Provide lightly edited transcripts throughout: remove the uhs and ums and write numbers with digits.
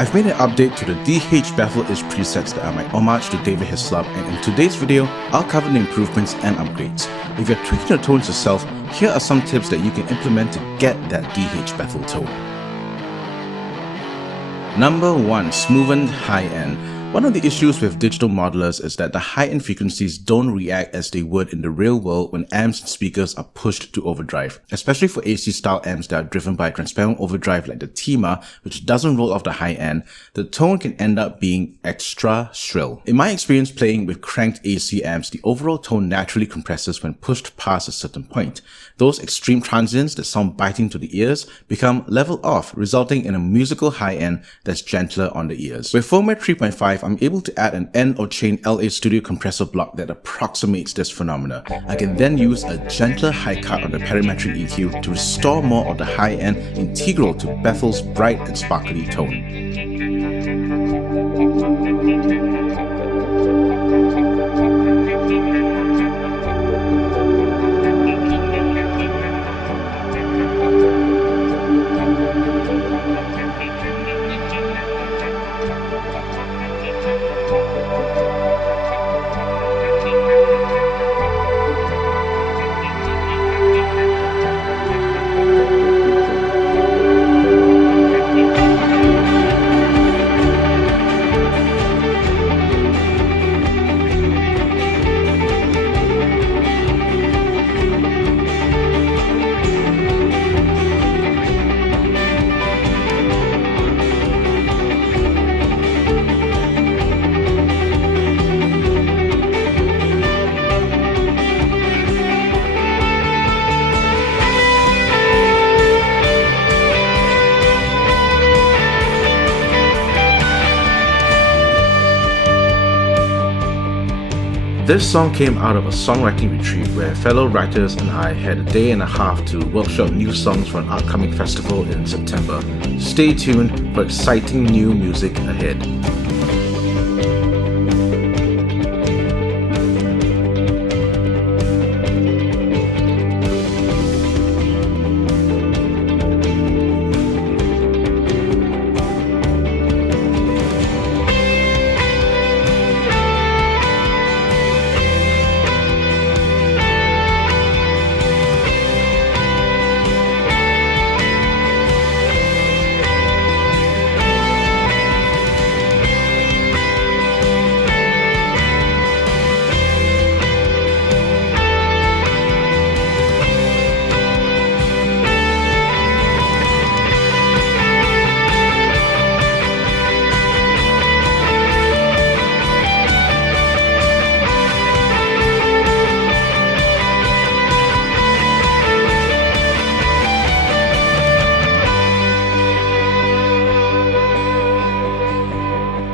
I've made an update to the DH Bethel-ish presets that are my homage to David Hislop, and in today's video, I'll cover the improvements and upgrades. If you're tweaking your tones yourself, here are some tips that you can implement to get that DH Bethel tone. Number 1. Smoothened high-end. One of the issues with digital modelers is that the high-end frequencies don't react as they would in the real world when amps and speakers are pushed to overdrive, especially for AC style amps that are driven by transparent overdrive like the TEMA, which doesn't roll off the high end. The tone can end up being extra shrill. In my experience playing with cranked AC amps, the overall tone naturally compresses when pushed past a certain point. Those extreme transients that sound biting to the ears become leveled off, resulting in a musical high end that's gentler on the ears. With Firmware 3.5, I'm able to add an N or chain LA Studio compressor block that approximates this phenomena. I can then use a gentler high cut on the parametric EQ to restore more of the high end integral to Bethel's bright and sparkly tone. This song came out of a songwriting retreat where fellow writers and I had a day and a half to workshop new songs for an upcoming festival in September. Stay tuned for exciting new music ahead.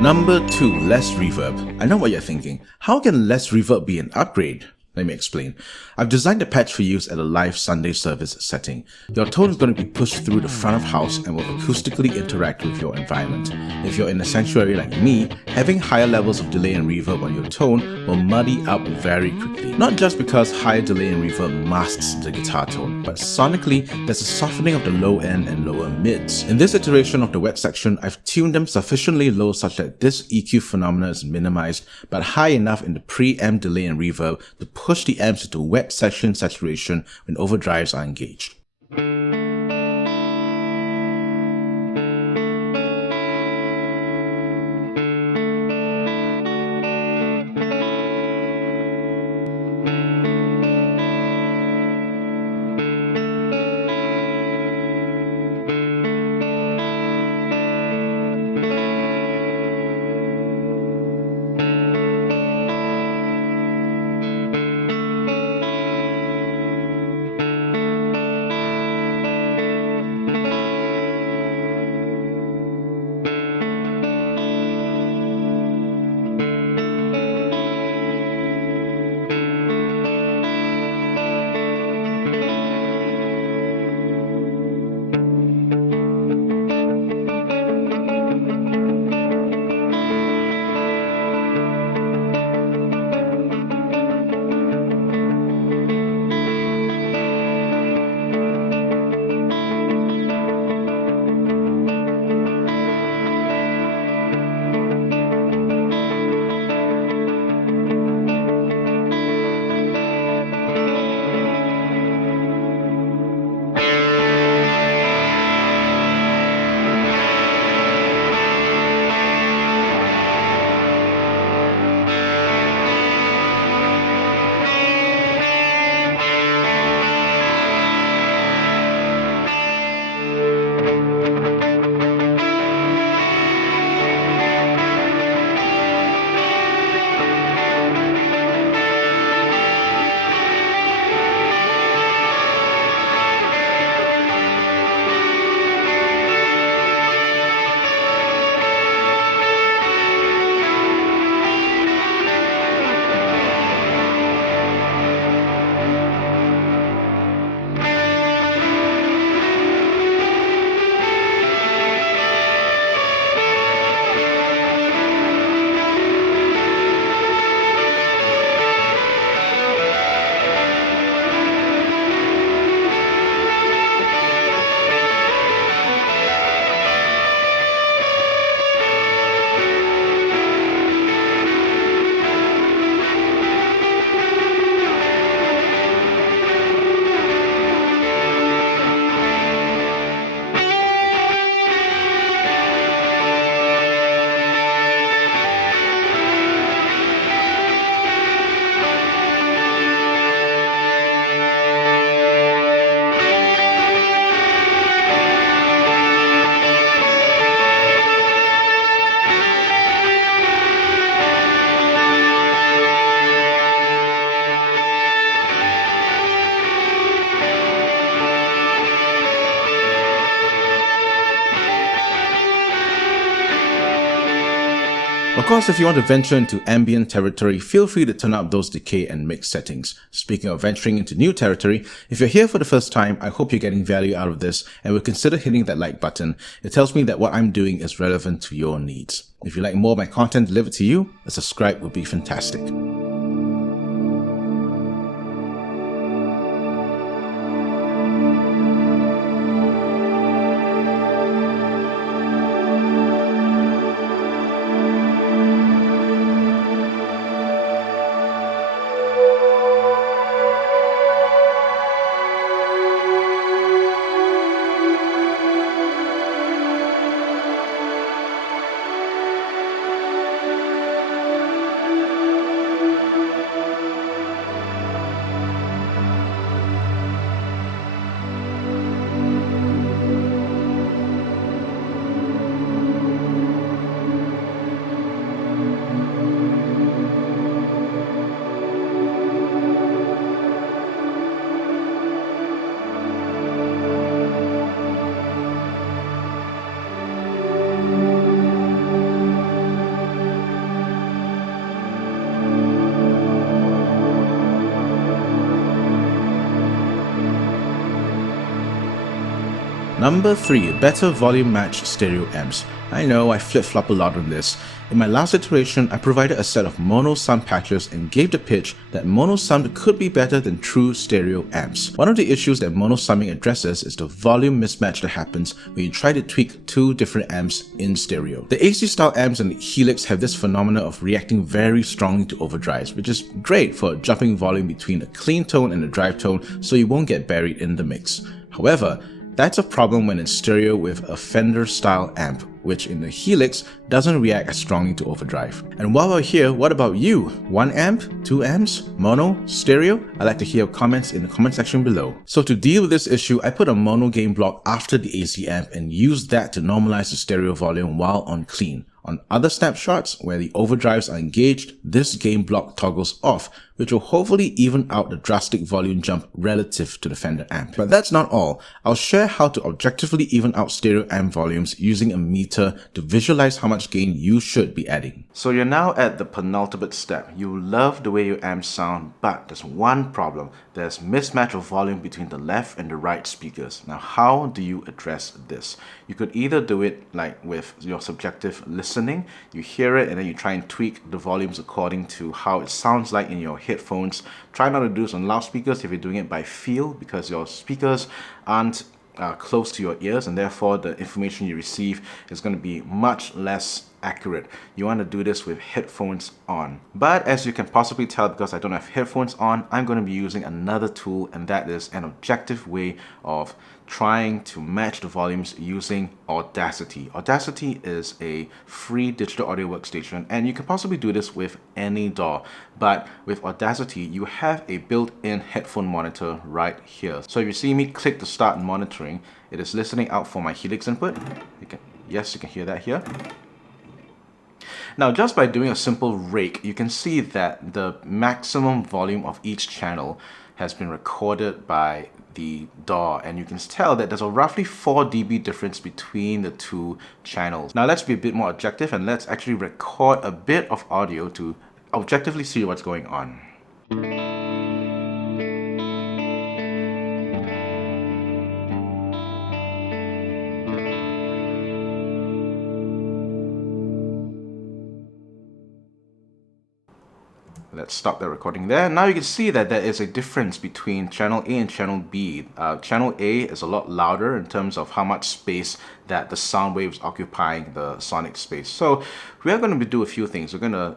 Number 2. Less reverb. I know what you're thinking. How can less reverb be an upgrade? Let me explain. I've designed a patch for use at a live Sunday service setting. Your tone is going to be pushed through the front of house and will acoustically interact with your environment. If you're in a sanctuary like me, having higher levels of delay and reverb on your tone will muddy up very quickly. Not just because higher delay and reverb masks the guitar tone, but sonically there's a softening of the low end and lower mids. In this iteration of the wet section, I've tuned them sufficiently low such that this EQ phenomena is minimized, but high enough in the pre-amp delay and reverb to push the amps into wet section saturation when overdrives are engaged. Of course, if you want to venture into ambient territory, feel free to turn up those decay and mix settings. Speaking of venturing into new territory, if you're here for the first time, I hope you're getting value out of this and will consider hitting that like button. It tells me that what I'm doing is relevant to your needs. If you like more of my content delivered to you, a subscribe would be fantastic. Number 3. Better volume match stereo amps. I know I flip-flop a lot on this. In my last iteration, I provided a set of mono sum patches and gave the pitch that mono summed could be better than true stereo amps. One of the issues that mono summing addresses is the volume mismatch that happens when you try to tweak two different amps in stereo. The AC style amps and the Helix have this phenomena of reacting very strongly to overdrives, which is great for jumping volume between a clean tone and a drive tone so you won't get buried in the mix. However, that's a problem when it's stereo with a Fender style amp, which in the Helix doesn't react as strongly to overdrive. And while we're here, what about you? 1 amp? 2 amps? Mono? Stereo? I'd like to hear your comments in the comment section below. So to deal with this issue, I put a mono gain block after the AC amp and used that to normalize the stereo volume while on clean. On other snapshots where the overdrives are engaged, this gain block toggles off, which will hopefully even out the drastic volume jump relative to the Fender amp. But that's not all. I'll share how to objectively even out stereo amp volumes using a meter to visualize how much gain you should be adding. So you're now at the penultimate step. You love the way your amps sound, but there's one problem. There's mismatch of volume between the left and the right speakers. Now, how do you address this? You could either do it like with your subjective listening. You hear it and then you try and tweak the volumes according to how it sounds like in your headphones. Try not to do this on loudspeakers if you're doing it by feel, because your speakers aren't close to your ears and therefore the information you receive is going to be much less accurate. You want to do this with headphones on. But as you can possibly tell, because I don't have headphones on, I'm going to be using another tool, and that is an objective way of trying to match the volumes using Audacity. Audacity is a free digital audio workstation, and you can possibly do this with any DAW. But with Audacity, you have a built-in headphone monitor right here. So if you see me click to start monitoring, it is listening out for my Helix input. Yes, you can hear that here. Now, just by doing a simple rake, you can see that the maximum volume of each channel has been recorded by the DAW, and you can tell that there's a roughly 4 dB difference between the two channels. Now, let's be a bit more objective and let's actually record a bit of audio to objectively see what's going on. Let's stop the recording there. Now you can see that there is a difference between channel A and channel B. Channel A is a lot louder in terms of how much space that the sound waves occupying the sonic space. So we are going to do a few things. You're going to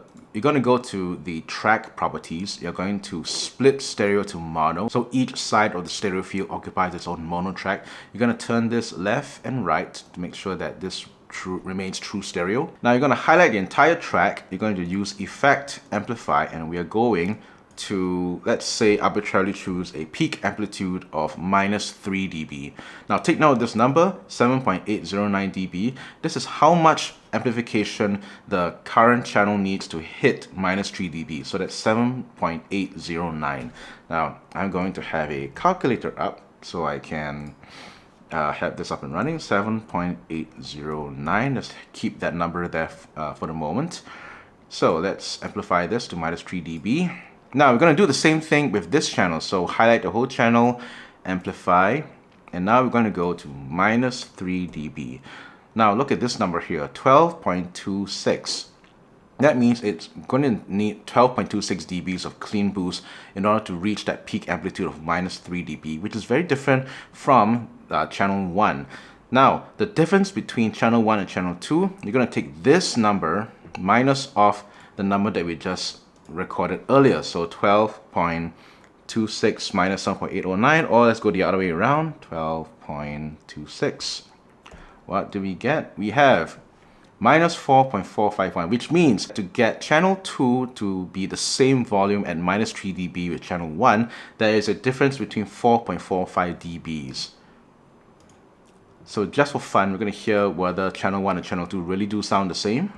go to the track properties. You're going to split stereo to mono. So each side of the stereo field occupies its own mono track. You're going to turn this left and right to make sure that this remains true stereo. Now you're going to highlight the entire track. You're going to use Effect, Amplify, and we are going to, let's say, arbitrarily choose a peak amplitude of -3 dB. Now take note of this number, 7.809 dB. This is how much amplification the current channel needs to hit -3 dB. So that's 7.809. Now I'm going to have a calculator up so I can have this up and running. 7.809. Let's keep that number there for the moment. So let's amplify this to minus 3 dB. Now we're going to do the same thing with this channel. So highlight the whole channel, amplify, and now we're going to go to minus 3 dB. Now look at this number here, 12.26. That means it's going to need 12.26 dBs of clean boost in order to reach that peak amplitude of minus 3 dB, which is very different from channel 1. Now, the difference between channel 1 and channel 2, you're going to take this number minus off the number that we just recorded earlier. So 12.26 minus 7.809, or let's go the other way around, 12.26. What do we get? We have minus 4.451, which means to get channel 2 to be the same volume at minus 3 dB with channel 1, there is a difference between 4.45 dBs. So just for fun, we're going to hear whether channel 1 and channel 2 really do sound the same.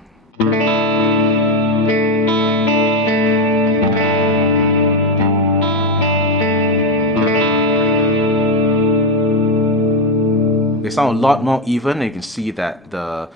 They sound a lot more even, and you can see that the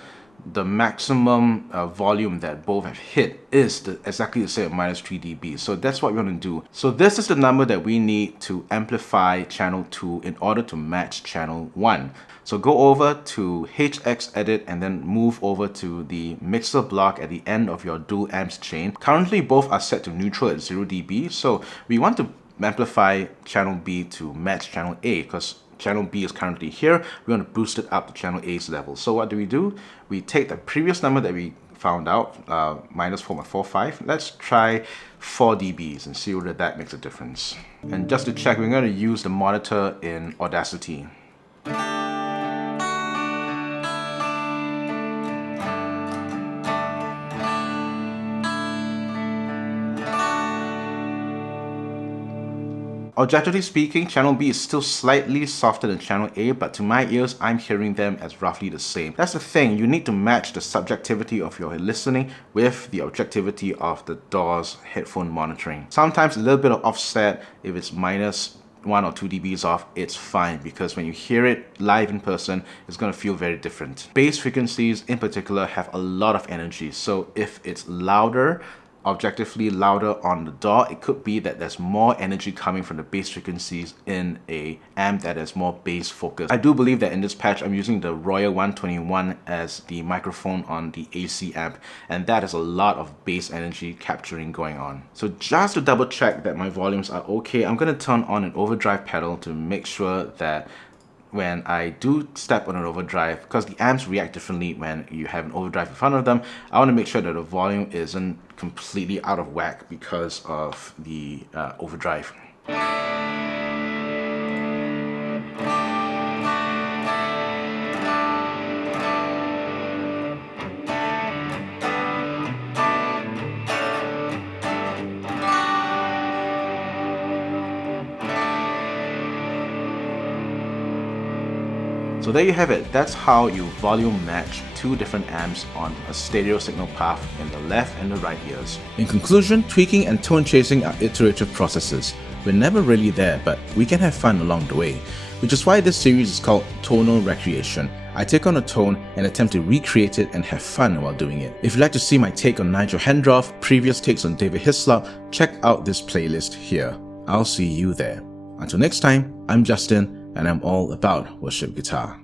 maximum volume that both have hit is exactly the same at minus 3 dB. So that's what we're going to do. So this is the number that we need to amplify channel 2 in order to match channel 1. So go over to HX edit and then move over to the mixer block at the end of your dual amps chain. Currently both are set to neutral at 0 dB. So we want to amplify channel B to match channel A, because channel B is currently here. We want to boost it up to channel A's level. So what do? We take the previous number that we found out, minus 4.45. Let's try 4 dBs and see whether that makes a difference. And just to check, we're going to use the monitor in Audacity. Objectively speaking, channel B is still slightly softer than channel A, but to my ears, I'm hearing them as roughly the same. That's the thing, you need to match the subjectivity of your listening with the objectivity of the DAW's headphone monitoring. Sometimes a little bit of offset, if it's minus 1 or 2 dBs off, it's fine, because when you hear it live in person, it's going to feel very different. Bass frequencies in particular have a lot of energy, so if it's louder, objectively louder on the DAW, it could be that there's more energy coming from the bass frequencies in a amp that is more bass focused. I do believe that in this patch I'm using the Royal 121 as the microphone on the AC amp, and that has a lot of bass energy capturing going on. So just to double check that my volumes are okay, I'm going to turn on an overdrive pedal to make sure that when I do step on an overdrive, because the amps react differently when you have an overdrive in front of them, I want to make sure that the volume isn't completely out of whack because of the overdrive. So there you have it. That's how you volume match two different amps on a stereo signal path in the left and the right ears. In conclusion, tweaking and tone chasing are iterative processes. We're never really there, but we can have fun along the way, which is why this series is called Tonal Recreation. I take on a tone and attempt to recreate it and have fun while doing it. If you'd like to see my take on Nigel Hendroff, previous takes on David Hislop, check out this playlist here. I'll see you there. Until next time, I'm Justin, and I'm all about worship guitar.